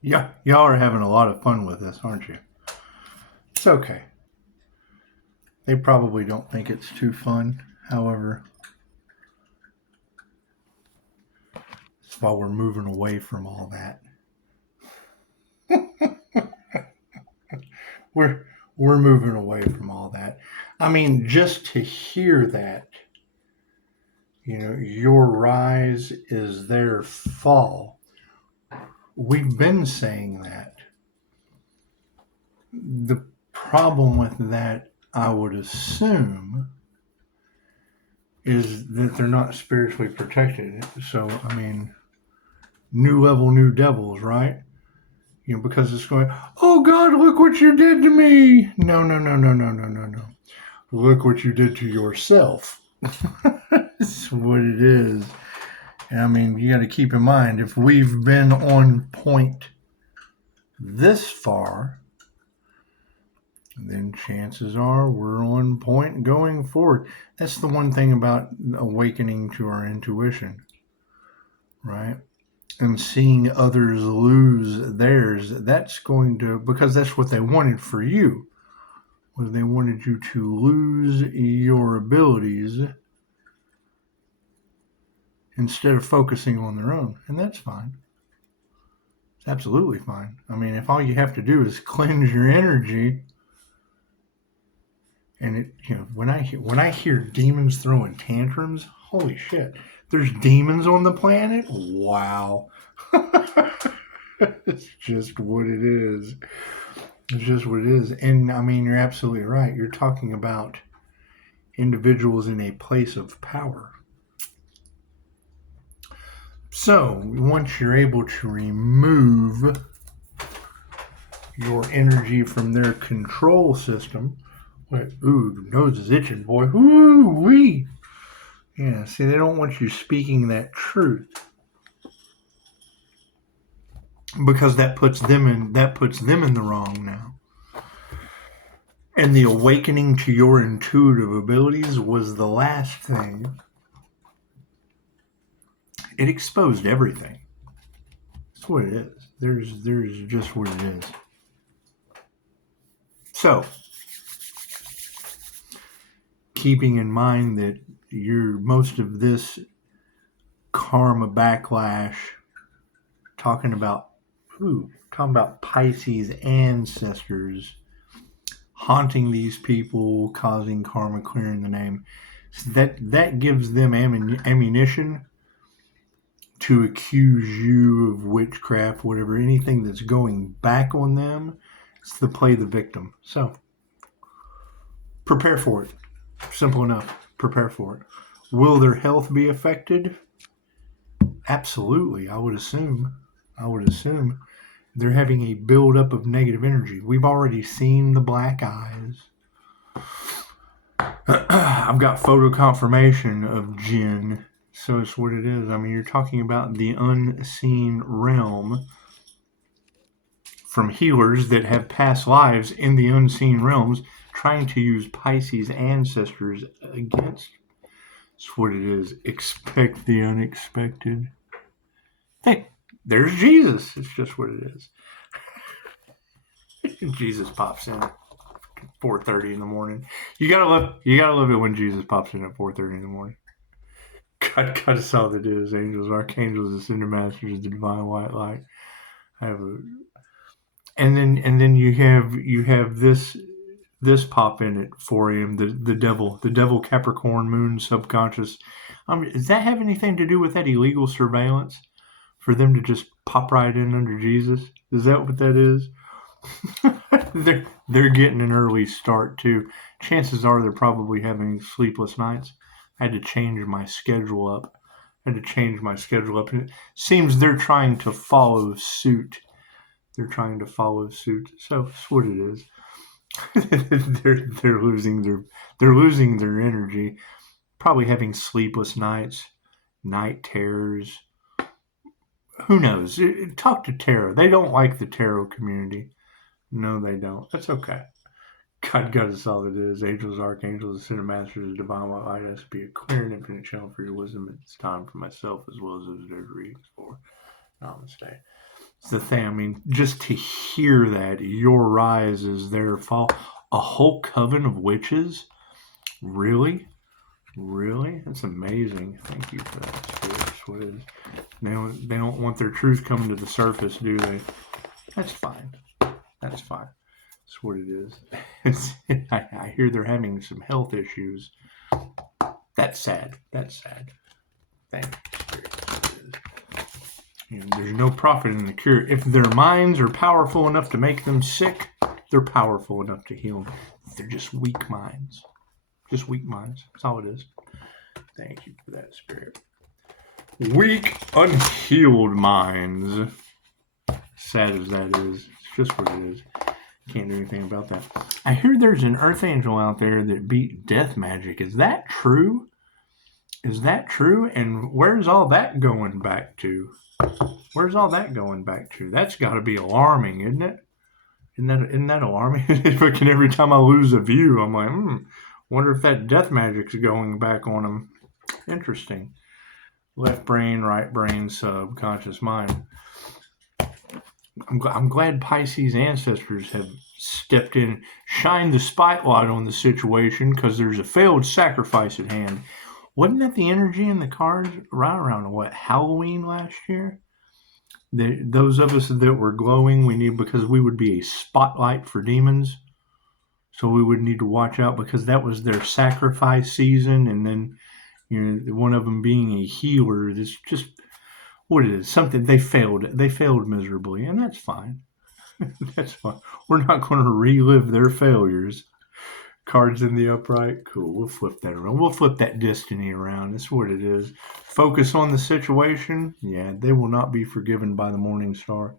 Yeah, y'all are having a lot of fun with this, aren't you? It's okay. They probably don't think it's too fun. However, it's while we're moving away from all that. We're we're moving away from all that. I mean, just to hear that, your rise is their fall. We've been saying that. The problem with that, I would assume, is that they're not spiritually protected. So, I mean, new level, new devils, right? Because it's going, oh God, look what you did to me. No, no, no, no, no, no, no, no. Look what you did to yourself. That's what it is. And I mean, you got to keep in mind, if we've been on point this far, then chances are we're on point going forward. That's the one thing about awakening to our intuition, right? And seeing others lose theirs, that's going to, because that's what they wanted for you, was they wanted you to lose your abilities instead of focusing on their own. And that's fine. It's absolutely fine. I mean, if all you have to do is cleanse your energy, and when I hear demons throwing tantrums, holy shit, there's demons on the planet. Wow. It's just what it is. It's just what it is. And I mean, you're absolutely right. You're talking about individuals in a place of power. So once you're able to remove your energy from their control system, ooh, the nose is itching, boy. Ooh wee. Yeah, see, they don't want you speaking that truth, because that puts them in the wrong now. And the awakening to your intuitive abilities was the last thing. It exposed everything. That's what it is. There's just what it is. So, keeping in mind that most of this karma backlash, talking about Pisces ancestors haunting these people, causing karma, clearing the name, so that gives them ammunition to accuse you of witchcraft, whatever, anything that's going back on them. It's to play the victim. So prepare for it. Simple enough. Prepare for it. Will their health be affected? Absolutely, I would assume. They're having a buildup of negative energy. We've already seen the black eyes. I've got photo confirmation of Jinn. So it's what it is. I mean, you're talking about the unseen realm from healers that have past lives in the unseen realms trying to use Pisces ancestors against. That's what it is. Expect the unexpected. Hey, there's Jesus. It's just what it is. Jesus pops in at 4:30 in the morning. You gotta love it when Jesus pops in at 4:30 in the morning. God us all that is. Angels, archangels, ascended masters, the divine white light. And then you have this pop in at 4 a.m. The devil Capricorn moon subconscious. Does that have anything to do with that illegal surveillance for them to just pop right in under Jesus? Is that what that is? they're getting an early start too. Chances are they're probably having sleepless nights. I had to change my schedule up. And it seems they're trying to follow suit. So that's what it is. they're losing their energy, probably having sleepless nights, night terrors. Who knows? Talk to tarot. They don't like the tarot community. No, they don't. That's okay. God us all that is. Angels, archangels, ascended masters, divine white light has to be a clear and infinite channel for your wisdom. It's time for myself as well as those readings for Namaste. It's the thing. I mean, just to hear that your rise is their fall. A whole coven of witches? Really? Really? That's amazing. Thank you for that, Spirit. That's what it is. They don't want their truth coming to the surface, do they? That's fine. That's fine. That's what it is. I hear they're having some health issues. That's sad. That's sad. Thank you, Spirit. There's no profit in the cure. If their minds are powerful enough to make them sick, they're powerful enough to heal them. They're just weak minds. Just weak minds. That's all it is. Thank you for that, Spirit. Weak, unhealed minds. Sad as that is, it's just what it is. Can't do anything about that. I hear there's an Earth Angel out there that beat death magic. Is that true? Is that true? And where's all that going back to? Where's all that going back to? That's got to be alarming, isn't it? Isn't that alarming? Every time I lose a view, I'm like, wonder if that death magic's going back on them. Interesting. Left brain, right brain, subconscious mind. I'm glad Pisces ancestors have stepped in, shined the spotlight on the situation, because there's a failed sacrifice at hand. Wasn't that the energy in the cards right around Halloween last year? Those of us that were glowing, because we would be a spotlight for demons. So we would need to watch out, because that was their sacrifice season, and then one of them being a healer. It's just what it is. Something they failed. They failed miserably, and that's fine. That's fine. We're not going to relive their failures. Cards in the upright. Cool. We'll flip that around. We'll flip that destiny around. That's what it is. Focus on the situation. Yeah, they will not be forgiven by the morning star.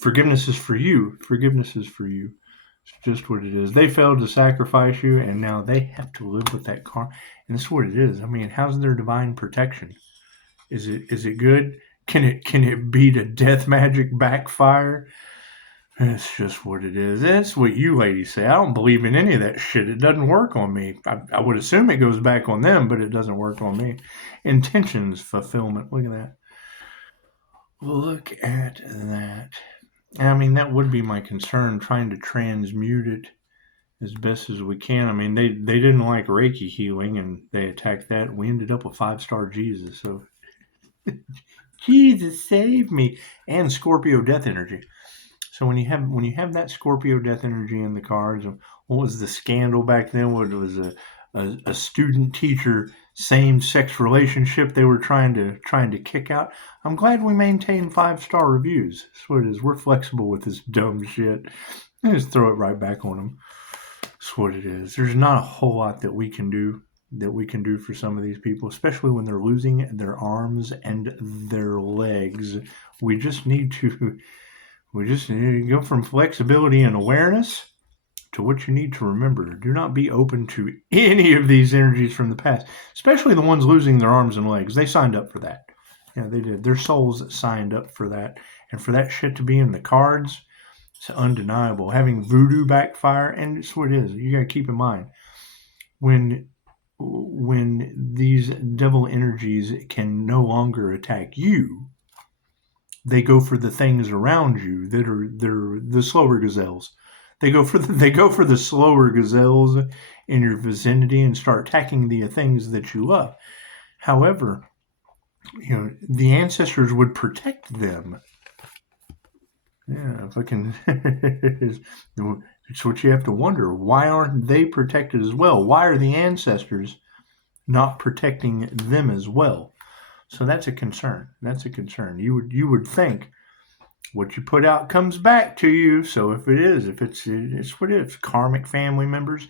Forgiveness is for you. Forgiveness is for you. It's just what it is. They failed to sacrifice you, and now they have to live with that karma. And that's what it is. I mean, how's their divine protection? Is it good? Can it beat a death magic backfire? It's just what it is. That's what you ladies say. I don't believe in any of that shit. It doesn't work on me. I would assume it goes back on them, but it doesn't work on me. Intentions, fulfillment. Look at that. Look at that. I mean, that would be my concern, trying to transmute it as best as we can. I mean, they didn't like Reiki healing, and they attacked that. We ended up with 5-star Jesus. So, Jesus save me, and Scorpio death energy. So when you have that Scorpio death energy in the cards, what was the scandal back then? What it was a student teacher same-sex relationship they were trying to kick out. I'm glad we maintain 5-star reviews. That's what it is. We're flexible with this dumb shit. I just throw it right back on them. That's what it is. There's not a whole lot that we can do for some of these people, especially when they're losing their arms and their legs. We just need to go from flexibility and awareness to what you need to remember. Do not be open to any of these energies from the past, especially the ones losing their arms and legs. They signed up for that. Yeah, they did. Their souls signed up for that. And for that shit to be in the cards, it's undeniable. Having voodoo backfire, and it's what it is. You got to keep in mind, when these devil energies can no longer attack you, they go for the things around you they're the slower gazelles. They go for the slower gazelles in your vicinity and start attacking the things that you love. However, the ancestors would protect them. Yeah, if I can. It's what you have to wonder. Why aren't they protected as well? Why are the ancestors not protecting them as well? So that's a concern. That's a concern. You would think what you put out comes back to you. So if it's what it is. Karmic family members,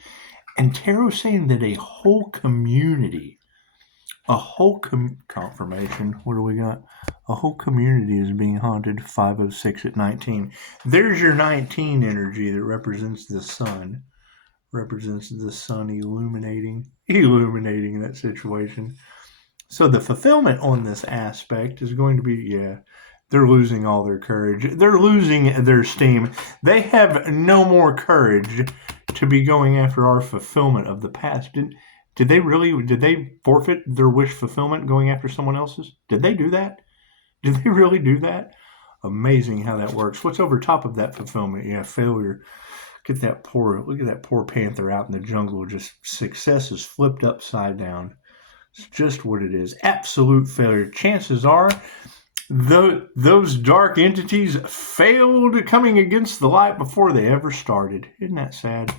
and tarot saying that a whole community, confirmation. What do we got? A whole community is being haunted. 506 at 19. There's your 19 energy that represents the sun. Represents the sun illuminating that situation. So the fulfillment on this aspect is going to be, they're losing all their courage. They're losing their steam. They have no more courage to be going after our fulfillment of the past. Did they forfeit their wish fulfillment going after someone else's? Did they do that? Did they really do that? Amazing how that works. What's over top of that fulfillment? Yeah, failure. Look at that poor panther out in the jungle. Just success is flipped upside down. It's just what it is. Absolute failure. Chances are those dark entities failed coming against the light before they ever started. Isn't that sad?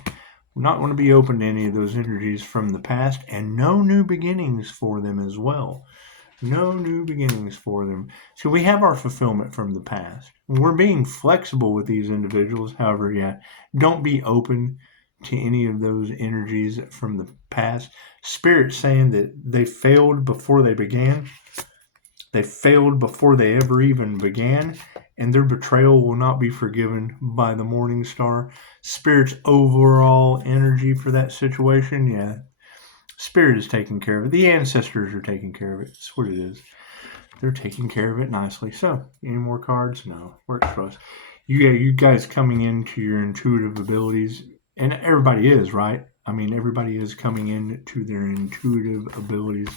We're not going to be open to any of those energies from the past, and no new beginnings for them as well. No new beginnings for them. So we have our fulfillment from the past. We're being flexible with these individuals. However, yeah, don't be open to any of those energies from the past. Spirit's saying that they failed before they began. They failed before they ever even began, and their betrayal will not be forgiven by the Morning Star. Spirit's overall energy for that situation, yeah, Spirit is taking care of it. The ancestors are taking care of it. That's what it is. They're taking care of it nicely. So, any more cards? No. Works for us. You guys coming into your intuitive abilities, and everybody is, right? I mean, everybody is coming into their intuitive abilities.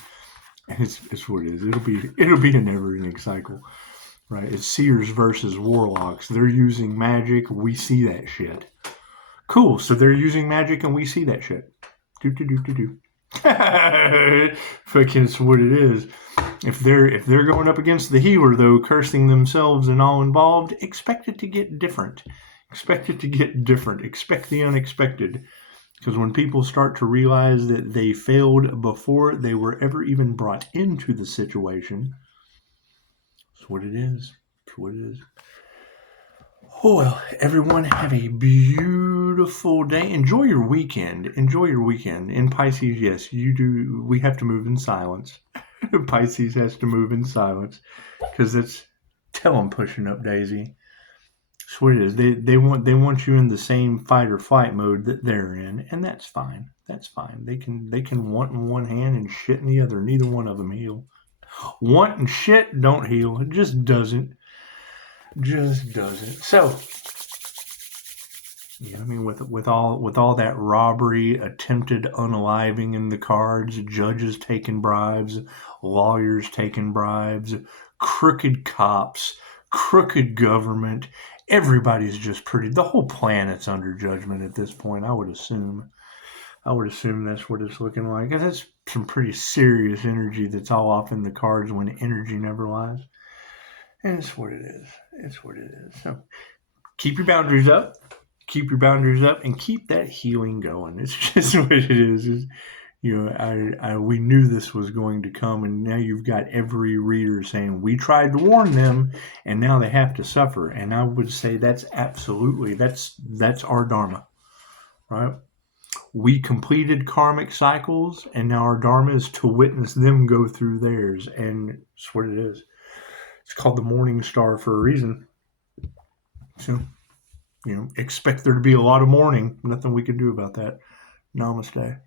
It's what it is. It'll be a never-ending cycle, right? It's seers versus warlocks. They're using magic. We see that shit. Cool. So they're using magic, and we see that shit. Do. Fucking it's what it is. If they're going up against the healer, though, cursing themselves and all involved, expect it to get different. Expect it to get different. Expect the unexpected. Because when people start to realize that they failed before they were ever even brought into the situation, that's what it is. That's what it is. Oh, well, everyone have a beautiful day. Enjoy your weekend. Enjoy your weekend. In Pisces, yes, you do. We have to move in silence. Pisces has to move in silence because it's tell them pushing up Daisy. That's what it is. They want you in the same fight or flight mode that they're in, and that's fine. That's fine. They can want in one hand and shit in the other. Neither one of them heal. Want and shit don't heal. It just doesn't. Just doesn't. So, you know what I mean, with all that robbery, attempted unaliving in the cards, judges taking bribes, lawyers taking bribes, crooked cops, crooked government, everybody's just pretty. The whole planet's under judgment at this point. I would assume that's what it's looking like, and that's some pretty serious energy that's all off in the cards when energy never lies. And it's what it is. It's what it is. So keep your boundaries up. Keep your boundaries up and keep that healing going. It's just what it is. We knew this was going to come, and now you've got every reader saying, we tried to warn them, and now they have to suffer. And I would say that's our dharma, right? We completed karmic cycles, and now our dharma is to witness them go through theirs. And it's what it is. It's called the Morning Star for a reason. So, expect there to be a lot of mourning. Nothing we can do about that. Namaste.